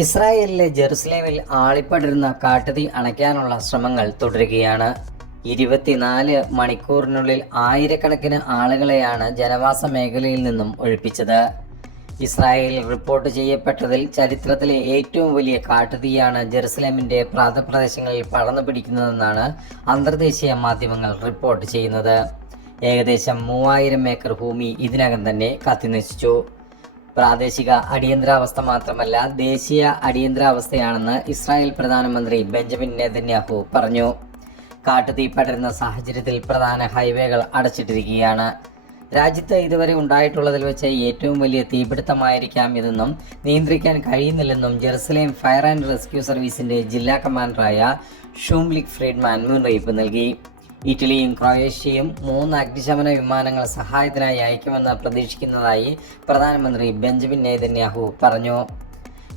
ഇസ്രായേലിലെ ജെറുസലേമിൽ ആളിപ്പടരുന്ന കാട്ടുതീ അണയ്ക്കാനുള്ള ശ്രമങ്ങൾ തുടരുകയാണ്. 24 മണിക്കൂറിനുള്ളിൽ ആയിരക്കണക്കിന് ആളുകളെയാണ് ജനവാസ മേഖലയിൽ നിന്നും ഒഴിപ്പിച്ചത്. ഇസ്രായേലിൽ റിപ്പോർട്ട് ചെയ്യപ്പെട്ടതിൽ ചരിത്രത്തിലെ ഏറ്റവും വലിയ കാട്ടുതീയാണ് ജെറുസലേമിന്റെ പ്രാന്തപ്രദേശങ്ങളിൽ പടർന്നു പിടിക്കുന്നതെന്നാണ് അന്തർദേശീയ മാധ്യമങ്ങൾ റിപ്പോർട്ട് ചെയ്യുന്നത്. ഏകദേശം 3000 ഏക്കർ ഭൂമി ഇതിനകം തന്നെ കത്തിനശിച്ചു. പ്രാദേശിക അടിയന്തരാവസ്ഥ മാത്രമല്ല, ദേശീയ അടിയന്തരാവസ്ഥയാണെന്ന് ഇസ്രായേൽ പ്രധാനമന്ത്രി ബെഞ്ചമിൻ നെതന്യാഹു പറഞ്ഞു. കാട്ടുതീ പടരുന്ന സാഹചര്യത്തിൽ പ്രധാന ഹൈവേകൾ അടച്ചിട്ടിരിക്കുകയാണ്. രാജ്യത്ത് ഇതുവരെ ഉണ്ടായിട്ടുള്ളതിൽ വെച്ച് ഏറ്റവും വലിയ തീപിടുത്തമായിരിക്കാം ഇതെന്നും നിയന്ത്രിക്കാൻ കഴിയുന്നില്ലെന്നും ജെറുസലേം ഫയർ ആൻഡ് റെസ്ക്യൂ സർവീസിന്റെ ജില്ലാ കമാൻഡറായ ഷൂംലിക് ഫ്രീഡ്മാൻ മുന്നറിയിപ്പ് നൽകി. ഇറ്റലിയും ക്രൊയേഷ്യയും 3 അഗ്നിശമന വിമാനങ്ങൾ സഹായത്തിനായി അയക്കുമെന്ന് പ്രതീക്ഷിക്കുന്നതായി പ്രധാനമന്ത്രി ബെഞ്ചമിൻ നെതന്യാഹു പറഞ്ഞു.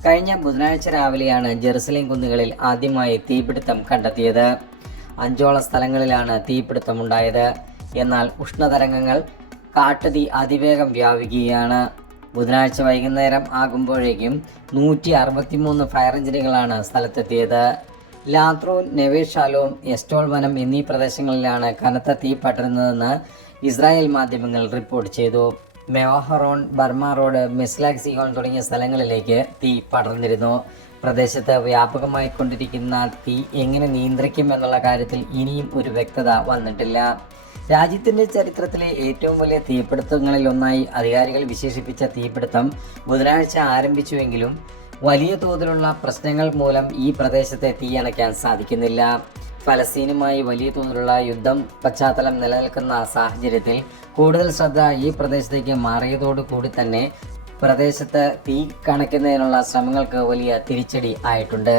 കഴിഞ്ഞ ബുധനാഴ്ച രാവിലെയാണ് ജെറുസലേം കുന്നുകളിൽ ആദ്യമായി തീപിടുത്തം കണ്ടെത്തിയത്. 5ഓളം സ്ഥലങ്ങളിലാണ് തീപിടുത്തമുണ്ടായത്. എന്നാൽ ഉഷ്ണതരംഗങ്ങൾ കാട്ടുതീ അതിവേഗം വ്യാപിക്കുകയാണ്. ബുധനാഴ്ച വൈകുന്നേരം ആകുമ്പോഴേക്കും 163 ഫയർ എഞ്ചിനുകളാണ് സ്ഥലത്തെത്തിയത്. ലാത്രൂൻ, നെവേ ഷാലോം, എസ്റ്റോൾ വനം എന്നീ പ്രദേശങ്ങളിലാണ് കനത്ത തീ പടരുന്നതെന്ന് ഇസ്രായേൽ മാധ്യമങ്ങൾ റിപ്പോർട്ട് ചെയ്തു. മെവാഹറോൺ, ബർമ റോഡ്, മെസ്ലാക് സിഹോൺ തുടങ്ങിയ സ്ഥലങ്ങളിലേക്ക് തീ പടർന്നിരുന്നു. പ്രദേശത്ത് വ്യാപകമായി കൊണ്ടിരിക്കുന്ന തീ എങ്ങനെ നിയന്ത്രിക്കും എന്നുള്ള കാര്യത്തിൽ ഇനിയും ഒരു വ്യക്തത വന്നിട്ടില്ല. രാജ്യത്തിന്റെ ചരിത്രത്തിലെ ഏറ്റവും വലിയ തീപിടുത്തങ്ങളിലൊന്നായി അധികാരികൾ വിശേഷിപ്പിച്ച തീപിടുത്തം ബുധനാഴ്ച ആരംഭിച്ചുവെങ്കിലും വലിയ തോതിലുള്ള പ്രശ്നങ്ങൾ മൂലം ഈ പ്രദേശത്തെ തീയണയ്ക്കാൻ സാധിക്കുന്നില്ല. ഫലസ്തീനുമായി വലിയ തോതിലുള്ള യുദ്ധം പശ്ചാത്തലം നിലനിൽക്കുന്ന സാഹചര്യത്തിൽ കൂടുതൽ ശ്രദ്ധ ഈ പ്രദേശത്തേക്ക് മാറിയതോടുകൂടി തന്നെ പ്രദേശത്ത് തീ കണയ്ക്കുന്നതിനുള്ള ശ്രമങ്ങൾക്ക് വലിയ തിരിച്ചടി ആയിട്ടുണ്ട്.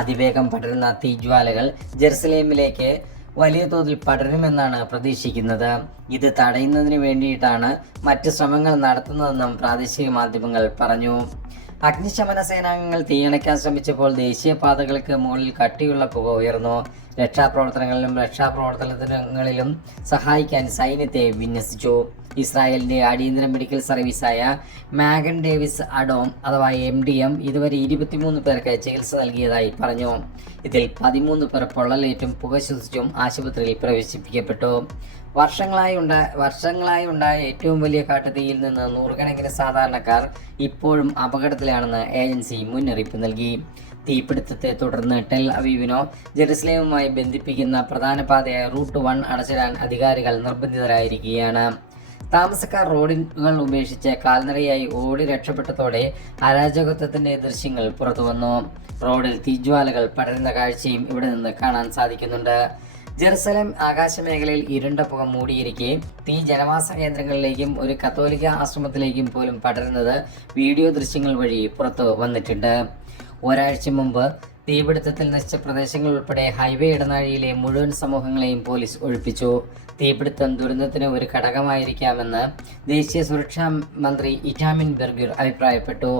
അതിവേഗം പടരുന്ന തീജ്വാലകൾ ജെറുസലേമിലേക്ക് വലിയ തോതിൽ പടരുമെന്നാണ് പ്രതീക്ഷിക്കുന്നത്. ഇത് തടയുന്നതിന് വേണ്ടിയിട്ടാണ് മറ്റ് ശ്രമങ്ങൾ നടത്തുന്നതെന്നും പ്രാദേശിക മാധ്യമങ്ങൾ പറഞ്ഞു. അഗ്നിശമന സേനാംഗങ്ങൾ തീയണയ്ക്കാൻ ശ്രമിച്ചപ്പോൾ ദേശീയപാതകൾക്ക് മുകളിൽ കട്ടിയുള്ള പുക ഉയർന്നു. രക്ഷാപ്രവർത്തനങ്ങളിലും സഹായിക്കാൻ സൈന്യത്തെ വിന്യസിച്ചു. ഇസ്രായേലിന്റെ അടിയന്തര മെഡിക്കൽ സർവീസായ മാഗൻ ഡേവിസ് അഡോം അഥവാ MDM ഇതുവരെ 23 പേർക്ക് ചികിത്സ നൽകിയതായി പറഞ്ഞു. ഇതിൽ 13 പേർ പൊള്ളലേറ്റും പുക ശ്വസിച്ചും ആശുപത്രിയിൽ പ്രവേശിപ്പിക്കപ്പെട്ടു. വർഷങ്ങളായി ഉണ്ടായ ഏറ്റവും വലിയ കാട്ടുതീയിൽ നിന്ന് നൂറുകണക്കിന് സാധാരണക്കാർ ഇപ്പോഴും അപകടത്തിലാണെന്ന് ഏജൻസി മുന്നറിയിപ്പ് നൽകി. തീപിടുത്തത്തെ തുടർന്ന് ടെൽ അവീവിനോ ജെറുസലേമുമായി ബന്ധിപ്പിക്കുന്ന പ്രധാന പാതയായ റൂട്ട് 1 അടച്ചിടാൻ അധികാരികൾ നിർബന്ധിതരായിരിക്കുകയാണ്. താമസക്കാർ റോഡുകൾ ഉപേക്ഷിച്ച് കാൽനടയായി ഓടി രക്ഷപ്പെട്ടതോടെ അരാജകത്വത്തിന്റെ ദൃശ്യങ്ങൾ പുറത്തുവന്നു. റോഡിൽ തീജ്വാലകൾ പടരുന്ന കാഴ്ചയും ഇവിടെ നിന്ന് കാണാൻ സാധിക്കുന്നുണ്ട്. ജെറുസലേം ആകാശമേഖലയിൽ ഇരുണ്ട പുക മൂടിയിരിക്കെ തീ ജനവാസ കേന്ദ്രങ്ങളിലേക്കും ഒരു കത്തോലിക്ക ആശ്രമത്തിലേക്കും പോലും പടരുന്നത് വീഡിയോ ദൃശ്യങ്ങൾ വഴി പുറത്തു വന്നിട്ടുണ്ട്. ഒരാഴ്ച മുമ്പ് തീപിടുത്തത്തിൽ നശിച്ച പ്രദേശങ്ങൾ ഉൾപ്പെടെ ഹൈവേ ഇടനാഴിയിലെ മുഴുവൻ സമൂഹങ്ങളെയും പോലീസ് ഒഴിപ്പിച്ചു. തീപിടുത്തം ദുരന്തത്തിന് ഒരു ഘടകമായിരിക്കാമെന്ന് ദേശീയ സുരക്ഷാ മന്ത്രി ഇറ്റാമിൻ ബെർഗർ അഭിപ്രായപ്പെട്ടു.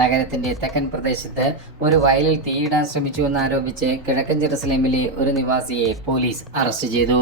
നഗരത്തിന്റെ തെക്കൻ പ്രദേശത്ത് ഒരു വയലിൽ തീയിടാൻ ശ്രമിച്ചുവെന്നാരോപിച്ച് കിഴക്കൻ ജെറുസലേമിലെ ഒരു നിവാസിയെ പോലീസ് അറസ്റ്റ് ചെയ്തു.